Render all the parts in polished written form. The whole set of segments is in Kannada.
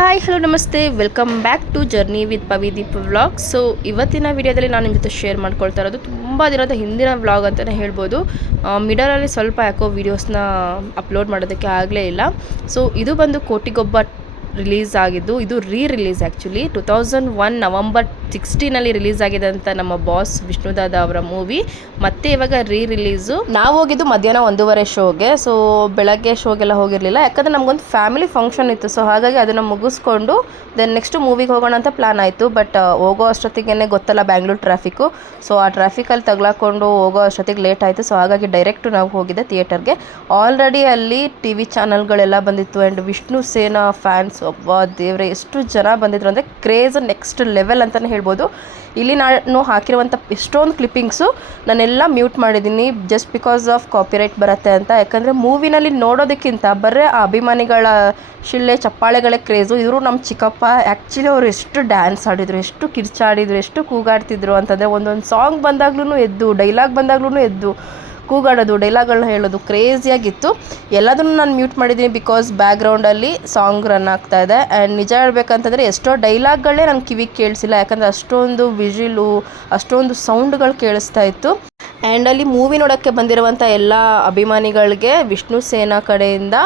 ಹಾಯ್ ಹಲೋ ನಮಸ್ತೆ welcome back to journey with Pavideep vlog. So ಇವತ್ತಿನ ವಿಡಿಯೋದಲ್ಲಿ ನಾನು ನಿಮ್ಮ ಜೊತೆ ಶೇರ್ ಮಾಡ್ಕೊಳ್ತಾ ಇರೋದು ತುಂಬ ದಿನದ ಹಿಂದಿನ ವ್ಲಾಗ್ ಅಂತಲೇ ಹೇಳ್ಬೋದು. ಮಿಡಲಲ್ಲಿ ಸ್ವಲ್ಪ ಯಾಕೋ ವೀಡಿಯೋಸ್ನ ಅಪ್ಲೋಡ್ ಮಾಡೋದಕ್ಕೆ ಆಗಲೇ ಇಲ್ಲ. ಸೊ ಇದು ಬಂದು ಕೋಟಿಗೊಬ್ಬ ರಿಲೀಸ್ ಆಗಿದ್ದು, ಇದು ರಿಲೀಸ್ ಆ್ಯಕ್ಚುಲಿ 2001 ನವಂಬರ್ 16 ರಿಲೀಸ್ ಆಗಿದೆ ಅಂತ ನಮ್ಮ ಬಾಸ್ ವಿಷ್ಣುದಾದ ಅವರ ಮೂವಿ. ಮತ್ತೆ ಇವಾಗ ರಿಲೀಸು. ನಾವು ಹೋಗಿದ್ದು ಮಧ್ಯಾಹ್ನ 1:30 ಶೋಗೆ. ಸೊ ಬೆಳಗ್ಗೆ ಶೋಗೆಲ್ಲ ಹೋಗಿರಲಿಲ್ಲ, ಯಾಕಂದರೆ ನಮಗೊಂದು ಫ್ಯಾಮಿಲಿ ಫಂಕ್ಷನ್ ಇತ್ತು. ಸೊ ಹಾಗಾಗಿ ಅದನ್ನು ಮುಗಿಸ್ಕೊಂಡು ದೆನ್ ನೆಕ್ಸ್ಟ್ ಮೂವಿಗೆ ಹೋಗೋಣ ಅಂತ ಪ್ಲ್ಯಾನ್ ಆಯಿತು. ಬಟ್ ಹೋಗೋ ಅಷ್ಟೊತ್ತಿಗೆ ಗೊತ್ತಲ್ಲ ಬ್ಯಾಂಗ್ಳೂರ್ ಟ್ರಾಫಿಕ್ಕು. ಸೊ ಆ ಟ್ರಾಫಿಕಲ್ಲಿ ತಗ್ಲಾಕೊಂಡು ಹೋಗೋ ಅಷ್ಟೊತ್ತಿಗೆ ಲೇಟ್ ಆಯಿತು. ಸೊ ಹಾಗಾಗಿ ಡೈರೆಕ್ಟು ನಾವು ಹೋಗಿದ್ದೆ ಥಿಯೇಟರ್ಗೆ. ಆಲ್ರೆಡಿ ಅಲ್ಲಿ TV ಚಾನಲ್ಗಳೆಲ್ಲ ಬಂದಿತ್ತು. ಆ್ಯಂಡ್ ವಿಷ್ಣು ಸೇನಾ ಫ್ಯಾನ್ಸ್ ಒಬ್ಬ ದೇವರೇ ಎಷ್ಟು ಜನ ಬಂದಿದ್ರು ಅಂದರೆ ಕ್ರೇಜ್ ನೆಕ್ಸ್ಟ್ ಲೆವೆಲ್ ಅಂತಲೇ ಹೇಳ್ಬೋದು. ಇಲ್ಲಿ ನಾನು ಹಾಕಿರುವಂಥ ಎಷ್ಟೊಂದು ಕ್ಲಿಪ್ಪಿಂಗ್ಸು ನಾನೆಲ್ಲ ಮ್ಯೂಟ್ ಮಾಡಿದ್ದೀನಿ, ಜಸ್ಟ್ ಬಿಕಾಸ್ ಆಫ್ ಕಾಪಿರೈಟ್ ಬರುತ್ತೆ ಅಂತ. ಯಾಕಂದರೆ ಮೂವಿನಲ್ಲಿ ನೋಡೋದಕ್ಕಿಂತ ಬರೀ ಆ ಅಭಿಮಾನಿಗಳ ಶಿಳ್ಳೆ ಚಪ್ಪಾಳೆಗಳೇ ಕ್ರೇಜು. ಇವರು ನಮ್ಮ ಚಿಕ್ಕಪ್ಪ ಆ್ಯಕ್ಚುಲಿ ಅವರು ಎಷ್ಟು ಡ್ಯಾನ್ಸ್ ಆಡಿದರು, ಎಷ್ಟು ಕಿರ್ಚಾಡಿದ್ರು, ಎಷ್ಟು ಕೂಗಾಡ್ತಿದ್ರು ಅಂತಂದರೆ ಒಂದೊಂದು ಸಾಂಗ್ ಬಂದಾಗ್ಲೂ ಎದ್ದು, ಡೈಲಾಗ್ ಬಂದಾಗ್ಲೂ ಎದ್ದು ಕೂಗಾಡೋದು, ಡೈಲಾಗ್ಗಳನ್ನ ಹೇಳೋದು ಕ್ರೇಜಿಯಾಗಿತ್ತು. ಎಲ್ಲದನ್ನು ನಾನು ಮ್ಯೂಟ್ ಮಾಡಿದ್ದೀನಿ ಬಿಕಾಸ್ ಬ್ಯಾಕ್ಗ್ರೌಂಡಲ್ಲಿ ಸಾಂಗ್ ರನ್ ಆಗ್ತಾಯಿದೆ. ಆ್ಯಂಡ್ ನಿಜ ಹೇಳ್ಬೇಕಂತಂದರೆ ಎಷ್ಟೋ ಡೈಲಾಗ್ಗಳೇ ನನ್ನ ಕಿವಿಗೆ ಕೇಳಿಸಿಲ್ಲ, ಯಾಕಂದರೆ ಅಷ್ಟೊಂದು ವಿಜಿಲು, ಅಷ್ಟೊಂದು ಸೌಂಡ್ಗಳು ಕೇಳಿಸ್ತಾ ಇತ್ತು. ಆ್ಯಂಡ್ ಅಲ್ಲಿ ಮೂವಿ ನೋಡೋಕ್ಕೆ ಬಂದಿರುವಂಥ ಎಲ್ಲ ಅಭಿಮಾನಿಗಳಿಗೆ ವಿಷ್ಣು ಸೇನಾ ಕಡೆಯಿಂದ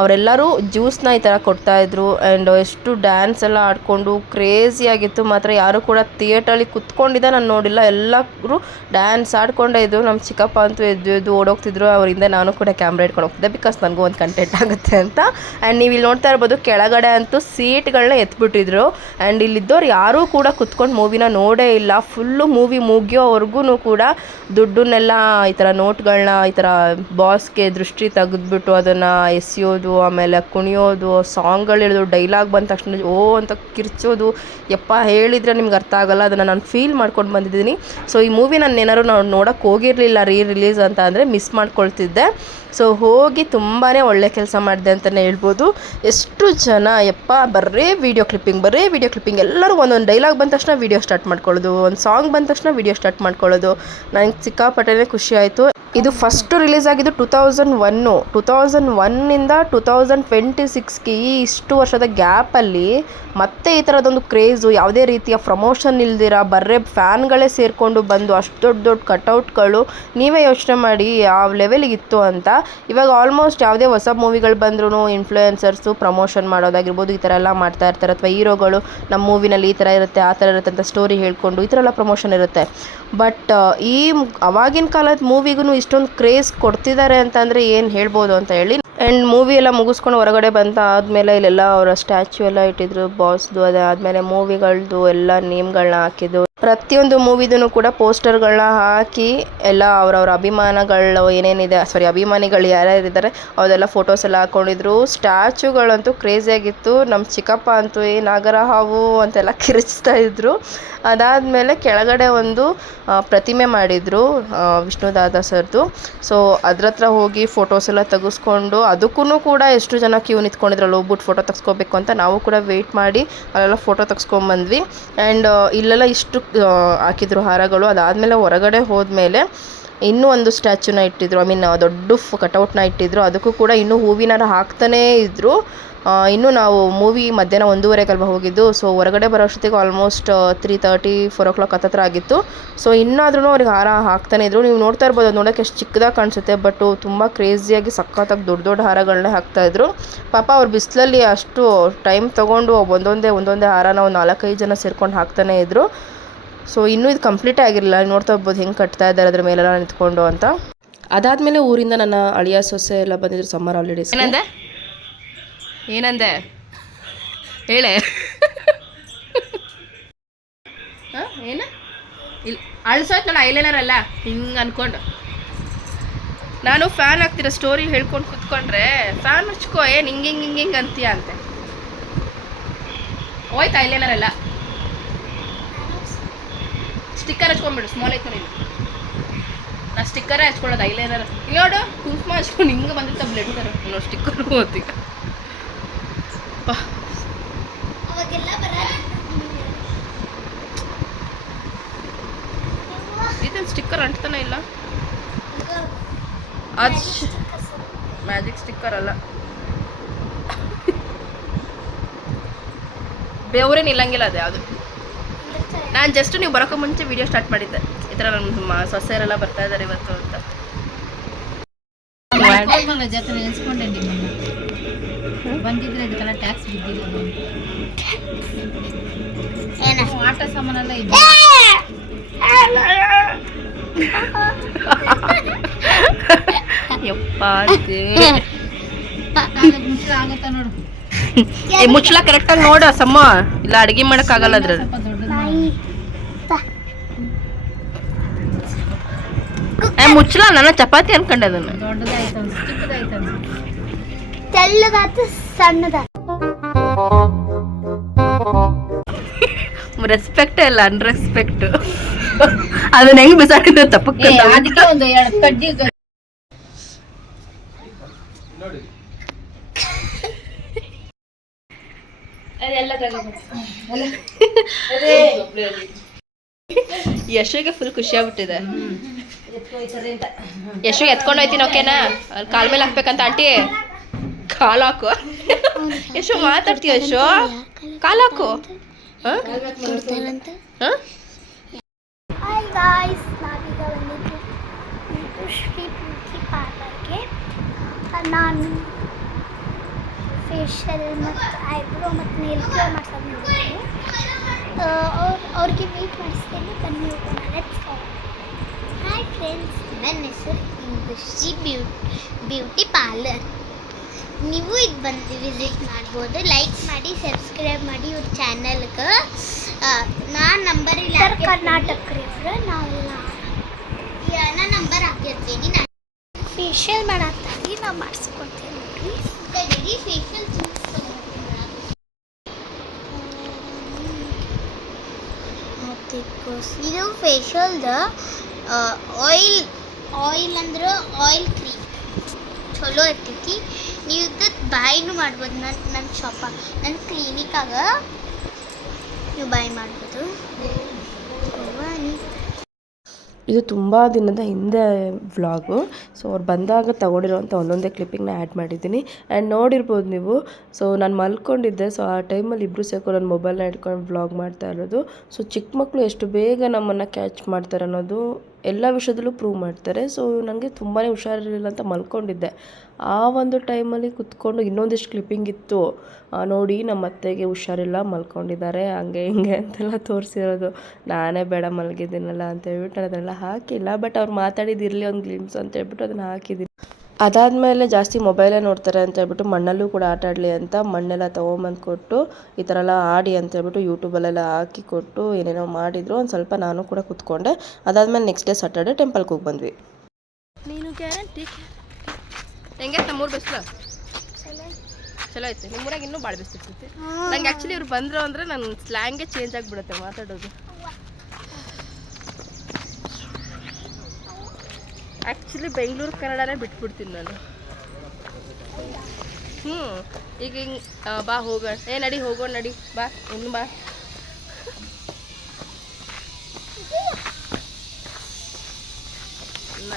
ಅವರೆಲ್ಲರೂ ಜ್ಯೂಸ್ನ ಈ ಥರ ಕೊಡ್ತಾಯಿದ್ರು. ಆ್ಯಂಡ್ ಎಷ್ಟು ಡ್ಯಾನ್ಸ್ ಎಲ್ಲ ಆಡಿಕೊಂಡು ಕ್ರೇಜಿಯಾಗಿತ್ತು. ಮಾತ್ರ ಯಾರು ಕೂಡ ಥಿಯೇಟ್ರಲ್ಲಿ ಕುತ್ಕೊಂಡಿದ್ದ ನಾನು ನೋಡಿಲ್ಲ, ಎಲ್ಲರೂ ಡ್ಯಾನ್ಸ್ ಆಡ್ಕೊಂಡೇ ಇದ್ದರು. ನಮ್ಮ ಚಿಕ್ಕಪ್ಪ ಅಂತೂ ಎದ್ದು ಓಡೋಗ್ತಿದ್ರು. ಅವರಿಂದ ನಾನು ಕೂಡ ಕ್ಯಾಮ್ರಾ ಇಟ್ಕೊಂಡು ಹೋಗ್ತಿದ್ದೆ, ಬಿಕಾಸ್ ನನಗೂ ಒಂದು ಕಂಟೆಂಟ್ ಆಗುತ್ತೆ ಅಂತ. ಆ್ಯಂಡ್ ನೀವು ಇಲ್ಲಿ ನೋಡ್ತಾ ಇರ್ಬೋದು, ಕೆಳಗಡೆ ಅಂತೂ ಸೀಟ್ಗಳನ್ನ ಎತ್ಬಿಟ್ಟಿದ್ರು. ಆ್ಯಂಡ್ ಇಲ್ಲಿದ್ದವ್ರು ಯಾರೂ ಕೂಡ ಕುತ್ಕೊಂಡು ಮೂವಿನ ನೋಡೇ ಇಲ್ಲ. ಫುಲ್ಲು ಮೂವಿ ಮುಗಿಯೋವರೆಗೂ ಕೂಡ ದುಡ್ಡನ್ನೆಲ್ಲ ಈ ಥರ ನೋಟ್ಗಳನ್ನ ಈ ಥರ ಬಾಸ್ಗೆ ದೃಷ್ಟಿ ತೆಗೆದ್ಬಿಟ್ಟು ಅದನ್ನು ಎಸೆಯೋದು, ಆಮೇಲೆ ಕುಣಿಯೋದು, ಸಾಂಗ್ಗಳು ಹೇಳೋದು, ಡೈಲಾಗ್ ಬಂದ ತಕ್ಷಣ ಓ ಅಂತ ಕಿರ್ಚೋದು. ಯಪ್ಪ ಹೇಳಿದರೆ ನಿಮ್ಗೆ ಅರ್ಥ ಆಗೋಲ್ಲ, ಅದನ್ನು ನಾನು ಫೀಲ್ ಮಾಡ್ಕೊಂಡು ಬಂದಿದ್ದೀನಿ. ಸೊ ಈ ಮೂವಿ ನಾನು ಏನಾದ್ರು ನೋಡೋಕ್ಕೆ ಹೋಗಿರಲಿಲ್ಲ ರಿಲೀಸ್ ಅಂತ ಅಂದರೆ ಮಿಸ್ ಮಾಡ್ಕೊಳ್ತಿದ್ದೆ. ಸೊ ಹೋಗಿ ತುಂಬಾ ಒಳ್ಳೆ ಕೆಲಸ ಮಾಡಿದೆ ಅಂತಲೇ ಹೇಳ್ಬೋದು. ಎಷ್ಟು ಜನ ಯಪ್ಪ ಬರೀ ವೀಡಿಯೋ ಕ್ಲಿಪ್ಪಿಂಗ್ ಎಲ್ಲರೂ ಒಂದೊಂದು ಡೈಲಾಗ್ ಬಂದ ತಕ್ಷಣ ವೀಡಿಯೋ ಸ್ಟಾರ್ಟ್ ಮಾಡ್ಕೊಳ್ಳೋದು, ಒಂದು ಸಾಂಗ್ ಬಂದ ತಕ್ಷಣ ವೀಡಿಯೋ ಸ್ಟಾರ್ಟ್ ಮಾಡ್ಕೊಳ್ಳೋದು. ನನಗೆ ಸಿಕ್ಕಾಪಟ್ಟೆ ಖುಷಿ ಆಯಿತು. ಇದು ಫಸ್ಟು ರಿಲೀಸ್ ಆಗಿದ್ದು 2001 2026ಗೆ ಈ ಇಷ್ಟು ವರ್ಷದ ಗ್ಯಾಪಲ್ಲಿ ಮತ್ತೆ ಈ ಥರದೊಂದು ಕ್ರೇಜು, ಯಾವುದೇ ರೀತಿಯ ಪ್ರಮೋಷನ್ ಇಲ್ದಿರ ಬರೇ ಫ್ಯಾನ್ಗಳೇ ಸೇರಿಕೊಂಡು ಬಂದು ಅಷ್ಟು ದೊಡ್ಡ ಕಟೌಟ್ಗಳು. ನೀವೇ ಯೋಚನೆ ಮಾಡಿ ಯಾವ ಲೆವೆಲಿಗಿತ್ತು ಅಂತ. ಇವಾಗ ಆಲ್ಮೋಸ್ಟ್ ಯಾವುದೇ ಹೊಸ ಮೂವಿಗಳು ಬಂದ್ರೂ ಇನ್ಫ್ಲೂಯೆನ್ಸರ್ಸು ಪ್ರಮೋಷನ್ ಮಾಡೋದಾಗಿರ್ಬೋದು, ಈ ಥರ ಎಲ್ಲ ಮಾಡ್ತಾ ಇರ್ತಾರೆ. ಅಥವಾ ಹೀರೋಗಳು ನಮ್ಮ ಮೂವಿನಲ್ಲಿ ಈ ಥರ ಇರುತ್ತೆ, ಆ ಥರ ಇರುತ್ತೆ ಅಂತ ಸ್ಟೋರಿ ಹೇಳ್ಕೊಂಡು ಈ ಥರ ಎಲ್ಲ ಪ್ರಮೋಷನ್ ಇರುತ್ತೆ. ಬಟ್ ಈ ಅವಾಗಿನ ಕಾಲದ ಮೂವಿಗೂ ಇಷ್ಟೊಂದು ಕ್ರೇಜ್ ಕೊಡ್ತಿದ್ದಾರೆ ಅಂತಂದರೆ ಏನು ಹೇಳ್ಬೋದು ಅಂತ ಹೇಳಿ. ಆ್ಯಂಡ್ ಮೂವಿ ಎಲ್ಲ ಮುಗಿಸ್ಕೊಂಡು ಹೊರಗಡೆ ಬಂತ ಆದಮೇಲೆ ಇಲ್ಲೆಲ್ಲ ಅವರ ಸ್ಟ್ಯಾಚ್ಯೂ ಎಲ್ಲ ಇಟ್ಟಿದ್ರು ಬಾಸ್ದು. ಅದಾದಮೇಲೆ ಮೂವಿಗಳದ್ದು ಎಲ್ಲ ನೇಮ್ಗಳನ್ನ ಹಾಕಿದ್ದು, ಪ್ರತಿಯೊಂದು ಮೂವಿದೂ ಕೂಡ ಪೋಸ್ಟರ್ಗಳನ್ನ ಹಾಕಿ ಎಲ್ಲ ಅವರವ್ರ ಅಭಿಮಾನಿಗಳು ಅಭಿಮಾನಿಗಳು ಯಾರ್ಯಾರಿದ್ದಾರೆ ಅವರೆಲ್ಲ ಫೋಟೋಸ್ ಎಲ್ಲ ಹಾಕ್ಕೊಂಡಿದ್ರು. ಸ್ಟ್ಯಾಚ್ಯೂಗಳಂತೂ ಕ್ರೇಜಿಯಾಗಿತ್ತು. ನಮ್ಮ ಚಿಕ್ಕಪ್ಪ ಅಂತೂ ನಾಗರ ಹಾವು ಅಂತೆಲ್ಲ ಕಿರಿಚ್ತಾ ಇದ್ರು. ಅದಾದಮೇಲೆ ಕೆಳಗಡೆ ಒಂದು ಪ್ರತಿಮೆ ಮಾಡಿದರು ವಿಷ್ಣುದಾದ ಸರ್ದು. ಸೊ ಅದ್ರ ಹತ್ರ ಹೋಗಿ ಫೋಟೋಸ್ ಎಲ್ಲ ತೆಗೆಸ್ಕೊಂಡು, ಅದಕ್ಕೂ ಕೂಡ ಎಷ್ಟು ಜನ ಕ್ಯೂ ನಿಂತ್ಕೊಂಡಿದ್ರಲ್ಲ ಹೋಗ್ಬಿಟ್ಟು ಫೋಟೋ ತೆಗೆಸ್ಕೋಬೇಕು ಅಂತ. ನಾವು ಕೂಡ ವೆಯ್ಟ್ ಮಾಡಿ ಅಲ್ಲೆಲ್ಲ ಫೋಟೋ ತೆಗೆಸ್ಕೊಂಬಂದ್ವಿ. ಆ್ಯಂಡ್ ಇಲ್ಲೆಲ್ಲ ಇಷ್ಟು ಹಾಕಿದ್ರು ಹಾರಗಳು. ಅದಾದಮೇಲೆ ಹೊರಗಡೆ ಹೋದ್ಮೇಲೆ ಇನ್ನೂ ಒಂದು ಸ್ಟ್ಯಾಚ್ಯೂನ ಇಟ್ಟಿದ್ರು, ದೊಡ್ಡ ಕಟೌಟ್ನ ಇಟ್ಟಿದ್ರು. ಅದಕ್ಕೂ ಕೂಡ ಇನ್ನೂ ಹೂವಿನಾರ ಹಾಕ್ತಾನೇ ಇದ್ದರು. ಇನ್ನೂ ನಾವು ಮೂವಿ ಮಧ್ಯಾಹ್ನ 1:30 ಹೋಗಿದ್ದು. ಸೊ ಹೊರಗಡೆ ಬರೋ ಅಷ್ಟೊತ್ತಿಗೆ ಆಲ್ಮೋಸ್ಟ್ 3:30 4 o'clock ಹತ್ತಿರ ಆಗಿತ್ತು. ಸೊ ಇನ್ನಾದ್ರೂ ಅವ್ರಿಗೆ ಹಾರ ಹಾಕ್ತಾನೆ ಇದ್ರು. ನೀವು ನೋಡ್ತಾ ಇರ್ಬೋದು, ಅದು ನೋಡೋಕ್ಕೆ ಎಷ್ಟು ಚಿಕ್ಕದಾಗಿ ಕಾಣಿಸುತ್ತೆ, ಬಟ್ ತುಂಬ ಕ್ರೇಜಿಯಾಗಿ ಸಖತ್ತಾಗಿ ದೊಡ್ಡ ಹಾರಗಳನ್ನೇ ಹಾಕ್ತಾಯಿದ್ರು. ಪಾಪ ಅವ್ರು ಬಿಸಿಲಲ್ಲಿ ಅಷ್ಟು ಟೈಮ್ ತೊಗೊಂಡು ಒಂದೊಂದೇ ಹಾರನ 4-5 ಜನ ಸೇರ್ಕೊಂಡು ಹಾಕ್ತಾನೇ ಇದ್ರು. ಸೊ ಇನ್ನೂ ಇದು ಕಂಪ್ಲೀಟೇ ಆಗಿರಲಿಲ್ಲ. ನೋಡ್ತಾ ಇರ್ಬೋದು ಹೆಂಗೆ ಕಟ್ತಾ ಇದ್ದಾರೆ ಅದ್ರ ಮೇಲೆಲ್ಲ ನಿಂತ್ಕೊಂಡು ಅಂತ. ಅದಾದಮೇಲೆ ಊರಿಂದ ನನ್ನ ಅಳಿಯ ಸೊಸೆ ಎಲ್ಲ ಬಂದಿದ್ರು ಸಮ್ಮರ್ ಹಾಲಿಡೇಸ್. ಏನಂದೆ ಹೇಳೆ ಏನು ಇಲ್ಲಿ ಅಳ್ಸೋಯ್ತು ನೋಡ ಐಲೈನರ್ ಅಲ್ಲ ಹಿಂಗೆ ಅಂದ್ಕೊಂಡು. ನಾನು ಫ್ಯಾನ್ ಆಗ್ತಿರೋ ಸ್ಟೋರಿ ಹೇಳ್ಕೊಂಡು ಕುತ್ಕೊಂಡ್ರೆ ಫ್ಯಾನ್ ಹಚ್ಕೋ ಏನು ಹಿಂಗೆ ಅಂತೀಯ ಅಂತೆ. ಹೋಯ್ತು ಐಲೈನರ್ ಅಲ್ಲ, ಸ್ಟಿಕ್ಕರ್ ಹಚ್ಕೊಂಡ್ಬಿಡು. ಸ್ಮಾಲ್ ಐತೆ ನೀನು, ನಾ ಸ್ಟಿಕ್ಕರೇ ಹಚ್ಕೊಳ್ಳೋದು ಐಲೈನರ್. ನೋಡು ಕುಂಕುಮ ಹಚ್ಕೊಂಡು ಹಿಂಗೆ ಬಂದಿರ್ತ ಬ್ಲಡ್ ಥರ ನೋಡು ಸ್ಟಿಕ್ಕರು ಓದ್ತೀಗ. ಇದನ್ನು ಸ್ಟಿಕ್ಕರ್ ಅಂಟ್ತಾನೆ ಇಲ್ಲ, ಅದು ಮ್ಯಾಜಿಕ್ ಸ್ಟಿಕ್ಕರ್ ಅಲ್ಲ. ಬೇವರೇ ನಿಲ್ಲಂಗಿಲ್ಲ ಅದು ಯಾವುದು. ನಾನು ಜಸ್ಟ್ ನೀವು ಬರೋಕ್ಕೂ ಮುಂಚೆ ವಿಡಿಯೋ ಸ್ಟಾರ್ಟ್ ಮಾಡಿದ್ದೆ, ಈ ಥರ ನಮ್ಮ ಸೊಸೆಯರೆಲ್ಲ ಬರ್ತಾ ಇದ್ದಾರೆ ಇವತ್ತು ಅಂತ. ಜೊತೆ ನೆನೆಸ್ಕೊಂಡೆ ಬಂದಿದ್ರೆ ಇದಕ್ಕೆಲ್ಲ ಟ್ಯಾಕ್ಸ್ ಬಿದ್ದಿಲ್ಲ. ಆಟ ಸಾಮಾನೆಲ್ಲ ಇದೆ. ಆಗತ್ತಾ ನೋಡು, ಮುಚ್ಚಲ ಕರೆಕ್ಟಾಗಿ ನೋಡು ಸಮ್ಮ, ಇಲ್ಲ ಅಡುಗೆ ಮಾಡೋಕ್ಕಾಗಲ್ಲ ಅದ್ರಲ್ಲಿ. ಮುಚ್ಚಲ ನನ್ನ ಚಪಾತಿ ಅನ್ಕೊಂಡೆ ಅದನ್ನು. ದೊಡ್ಡದಾಯ್ತು ಚಿಕ್ಕದಾಯ್ತು ತೆಳ್ಳದಾತು ಸಣ್ಣದಾತು. ರೆಸ್ಪೆಕ್ಟ್ ಇಲ್ಲ ಅನ್ರೆಸ್ಪೆಕ್ಟ್. ಅದನ್ನ ಹೆಂಗ್ ಬಿಸಾಡಿದ ತಪ್ಪಕ್ಕೆ ಅದಕ್ಕೆ ಒಂದು 2 ಕಡ್ಡಿ ಯಶೋಗೆ ಫುಲ್ ಖುಷಿ ಆಗ್ಬಿಟ್ಟಿದೆ. ಯಶೋಗೆ ಎತ್ಕೊಂಡು ಹೋಯ್ತೀನಿ ಓಕೆನಾ, ಅಲ್ಲಿ ಕಾಲ್ ಮೇಲೆ ಹಾಕ್ಬೇಕಂತ ಆಂಟಿ. ಕಾಲು ಹಾಕು ಯಶೋ, ಮಾತಾಡ್ತೀಯ ಯಶೋ, ಕಾಲು ಹಾಕು. ಹಾಯ್ ಗಾಯ್ಸ್, ನಾವೀಗ ಬಂದಿದ್ದು ಶ್ರೀ ಬ್ಯೂಟಿ ಪಾರ್ಲರ್ಗೆ. ನಾನು ಫೇಶಿಯಲ್ ಮತ್ತು ಐಬ್ರೋ ಮತ್ತು ನೇಲ್ ಕೇರ್ ಮಾಡ್ಸೋದಿದ್ದೀನಿ. ಅವ್ರಿಗೆ ಮೀಟ್ ಮಾಡಿಸ್ತೇನೆ, ಬನ್ನಿ ಹೋಗೋಣ. Let's go. ಹಾಯ್ ಫ್ರೆಂಡ್ಸ್, ನನ್ನ ಹೆಸರು ಶ್ರೀ ಬ್ಯೂಟಿ ಪಾರ್ಲರ್. ನೀವು ಈಗ ಬಂದು ವಿಸಿಟ್ ಮಾಡ್ಬೋದು. ಲೈಕ್ ಮಾಡಿ, ಸಬ್ಸ್ಕ್ರೈಬ್ ಮಾಡಿ ಇವ್ರ ಚಾನಲ್ಗೆ. ನಾನು ನಂಬರ್ ಇಲ್ಲ, ಕರ್ನಾಟಕ ರೀ ಅವರು. ನಾವೆಲ್ಲ ನಾನು ನಂಬರ್ ಹಾಕಿರ್ತೀನಿ. ನಾನು ಫೇಶಿಯಲ್ ಮಾಡತ್ತೀವಿ, ನಾವು ಮಾಡಿಸ್ಕೊಡ್ತೀವಿ ನೋಡಿರಿ. ಫೇಶಿಯಲ್ ಇದು ಫೇಶಿಯಲ್ದ ಆಯಿಲ್ ಅಂದ್ರೆ ಆಯಿಲ್ ಕ್ರೀಮ್ ಚಲೋ ಇರ್ತೈತಿ. ನೀವು ಬಾಯ್ನು ಮಾಡ್ಬೋದು. ನನ್ನ ನನ್ನ ಕ್ಲಿನಿಕಾಗ ನೀವು ಬಾಯ್ ಮಾಡ್ಬೋದು. ಇದು ತುಂಬ ದಿನದ ಹಿಂದೆ ವ್ಲಾಗು. ಸೊ ಅವ್ರು ಬಂದಾಗ ತಗೊಂಡಿರೋಂಥ ಒಂದೊಂದೇ ಕ್ಲಿಪ್ಪಿಂಗ್ನ ಆ್ಯಡ್ ಮಾಡಿದ್ದೀನಿ. ಆ್ಯಂಡ್ ನೋಡಿರ್ಬೋದು ನೀವು. ಸೊ ನಾನು ಮಲ್ಕೊಂಡಿದ್ದೆ. ಸೊ ಆ ಟೈಮಲ್ಲಿ ಇಬ್ಬರು ಸೇರ್ಕೊಂಡು ನನ್ನ ಮೊಬೈಲ್ನ ಇಟ್ಕೊಂಡು ವ್ಲಾಗ್ ಮಾಡ್ತಾ ಇರೋದು. ಸೊ ಚಿಕ್ಕ ಮಕ್ಕಳು ಎಷ್ಟು ಬೇಗ ನಮ್ಮನ್ನು ಕ್ಯಾಚ್ ಮಾಡ್ತಾರೆ ಅನ್ನೋದು ಎಲ್ಲ ವಿಷಯದಲ್ಲೂ ಪ್ರೂವ್ ಮಾಡ್ತಾರೆ. ಸೊ ನನಗೆ ತುಂಬಾ ಹುಷಾರಿರಲಿಲ್ಲ ಅಂತ ಮಲ್ಕೊಂಡಿದ್ದೆ. ಆ ಒಂದು ಟೈಮಲ್ಲಿ ಕುತ್ಕೊಂಡು ಇನ್ನೊಂದಿಷ್ಟು ಕ್ಲಿಪ್ಪಿಂಗ್ ಇತ್ತು. ನೋಡಿ ನಮ್ಮ ಅತ್ತೆಗೆ ಹುಷಾರಿಲ್ಲ, ಮಲ್ಕೊಂಡಿದ್ದಾರೆ, ಹಂಗೆ ಹಿಂಗೆ ಅಂತೆಲ್ಲ ತೋರಿಸಿರೋದು. ನಾನೇ ಬೇಡ ಮಲಗಿದ್ದೀನಲ್ಲ ಅಂತ ಹೇಳ್ಬಿಟ್ಟು ನಾನು ಅದನ್ನೆಲ್ಲ ಹಾಕಿಲ್ಲ. ಬಟ್ ಅವ್ರು ಮಾತಾಡಿದಿರಲಿ ಒಂದು ಗ್ಲಿಮ್ಸ್ ಅಂತ ಹೇಳ್ಬಿಟ್ಟು ಅದನ್ನು ಹಾಕಿದ್ದೀನಿ. ಅದಾದಮೇಲೆ ಜಾಸ್ತಿ ಮೊಬೈಲೇ ನೋಡ್ತಾರೆ ಅಂತ ಹೇಳ್ಬಿಟ್ಟು ಮಣ್ಣಲ್ಲೂ ಕೂಡ ಆಟ ಆಡಲಿ ಅಂತ ಮಣ್ಣೆಲ್ಲ ತೊಗೊಂಬಂದು ಕೊಟ್ಟು ಈ ಥರ ಎಲ್ಲ ಆಡಿ ಅಂತ ಹೇಳ್ಬಿಟ್ಟು ಯೂಟ್ಯೂಬಲ್ಲೆಲ್ಲ ಹಾಕಿ ಕೊಟ್ಟು ಏನೇನೋ ಮಾಡಿದರು. ಒಂದು ಸ್ವಲ್ಪ ನಾನು ಕೂಡ ಕೂತ್ಕೊಂಡೆ. ಅದಾದಮೇಲೆ ನೆಕ್ಸ್ಟ್ ಡೇ ಸಾಟರ್ಡೆ ಟೆಂಪಲ್ಗೆ ಹೋಗಿ ಬಂದ್ವಿ. ನೀನು ಗ್ಯಾರಂಟಿ ಹೆಂಗೆ ನಮ್ಮೂರು ಬಿಸಿಲು ಚಲೋ ಐತೆ. ನಿಮ್ಮೂರಾಗ ಇನ್ನೂ ಭಾಳ ಬಿಸಿರ್ತೈತಿ. ನಂಗೆ ಆ್ಯಕ್ಚುಲಿ ಇವ್ರು ಬಂದರು ಅಂದರೆ ನನ್ನ ಸ್ಲ್ಯಾಂಗೇ ಚೇಂಜ್ ಆಗಿಬಿಡುತ್ತೆ ಮಾತಾಡೋದು. ಆ್ಯಕ್ಚುಲಿ ಬೆಂಗಳೂರು ಕನ್ನಡನೇ ಬಿಟ್ಬಿಡ್ತೀನಿ ನಾನು. ಈಗ ಹಿಂಗೆ ಬಾ ಹೋಗೋಣ, ನಡಿ ಹೋಗೋಣ, ನಡಿ ಬಾ, ಇನ್ನು ಬಾ.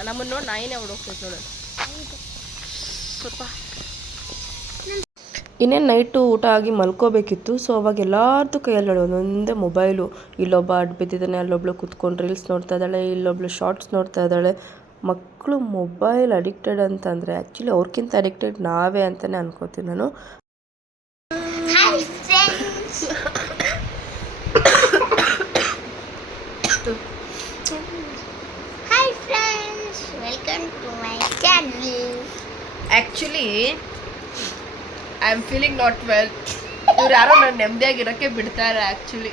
ನಮ್ಮನ್ನು ನೋಡಿ ನಾಯಿನೇ ಹೊಡೋಗ್ತೈತೆ ನೋಡೋಣ ಸ್ವಲ್ಪ. ಇನ್ನೇನು ನೈಟು ಊಟ ಆಗಿ ಮಲ್ಕೋಬೇಕಿತ್ತು. ಸೊ ಅವಾಗ ಎಲ್ಲರದ್ದು ಕೈಯಲ್ಲಿ ಒಂದೊಂದೇ ಮೊಬೈಲು. ಇಲ್ಲೊಬ್ಬ ಅಡ್ಡ ಬಿದ್ದಿದ್ದಾನೆ, ಅಲ್ಲೊಬ್ಳು ಕೂತ್ಕೊಂಡು ರೀಲ್ಸ್ ನೋಡ್ತಾ ಇದ್ದಾಳೆ, ಇಲ್ಲೊಬ್ಳು ಶಾರ್ಟ್ಸ್ ನೋಡ್ತಾ ಇದ್ದಾಳೆ. ಮಕ್ಕಳು ಮೊಬೈಲ್ ಅಡಿಕ್ಟೆಡ್ ಅಂತಂದರೆ ಆ್ಯಕ್ಚುಲಿ ಅವ್ರಿಗಿಂತ ಅಡಿಕ್ಟೆಡ್ ನಾವೇ ಅಂತಲೇ ಅನ್ಕೋತೀನಿ ನಾನು. Hi friends, welcome to my channel. Actually I am feeling not well. ಇವ್ರು ಯಾರೋ ನಾನು ನೆಮ್ಮದಿಯಾಗಿರೋಕ್ಕೆ ಬಿಡ್ತಾರೆ. ಆ್ಯಕ್ಚುಲಿ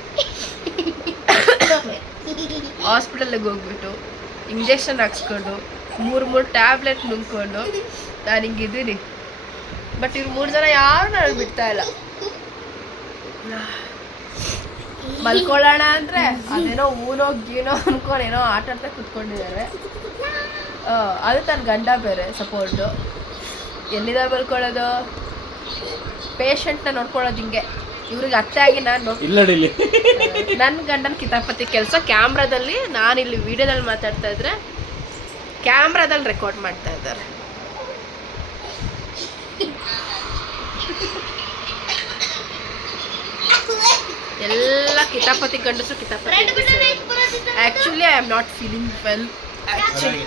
ಹಾಸ್ಪಿಟಲ್ಗೆ ಹೋಗ್ಬಿಟ್ಟು ಇಂಜೆಕ್ಷನ್ ಹಾಕ್ಸ್ಕೊಂಡು 3 ಟ್ಯಾಬ್ಲೆಟ್ ನುಂಗ್ಕೊಂಡು ನಾನು ಹಿಂಗಿದ್ದೀನಿ. ಬಟ್ ಇವ್ರು 3 ಜನ ಯಾರು ನಾನು ಬಿಡ್ತಾ ಇಲ್ಲ. ಮಲ್ಕೊಳ್ಳೋಣ ಅಂದರೆ ಅದೇನೋ ಊನೋ ಗೀನೋ ಅನ್ಕೊಂಡು ಏನೋ ಆಟ ಆಡ್ತಾ ಕೂತ್ಕೊಂಡಿದ್ದಾರೆ. ಅದು ತನ್ನ ಗಂಡ ಬೇರೆ ಸಪೋರ್ಟು. ಎಲ್ಲಿಂದ ಮಲ್ಕೊಳ್ಳೋದು, ಪೇಷಂಟ್ನ ನೋಡ್ಕೊಳ್ಳೋದು ಹಿಂಗೆ. ಇವ್ರಿಗೆ ಅತ್ತೆ ಆಗಿ ನಾನು ನನ್ನ ಗಂಡನ ಕಿತಾಪತಿ ಕೆಲಸ. ಕ್ಯಾಮ್ರಾದಲ್ಲಿ ನಾನಿಲ್ಲಿ ವಿಡಿಯೋದಲ್ಲಿ ಮಾತಾಡ್ತಾ ಇದ್ರೆ ಕ್ಯಾಮ್ರಾದಲ್ಲಿ ರೆಕಾರ್ಡ್ ಮಾಡ್ತಾ ಇದ್ದಾರೆ. ಎಲ್ಲ ಕಿತಾಪತಿ ಗಂಡಸರು ಕಿತಾಪತಿ actually I am not feeling well actually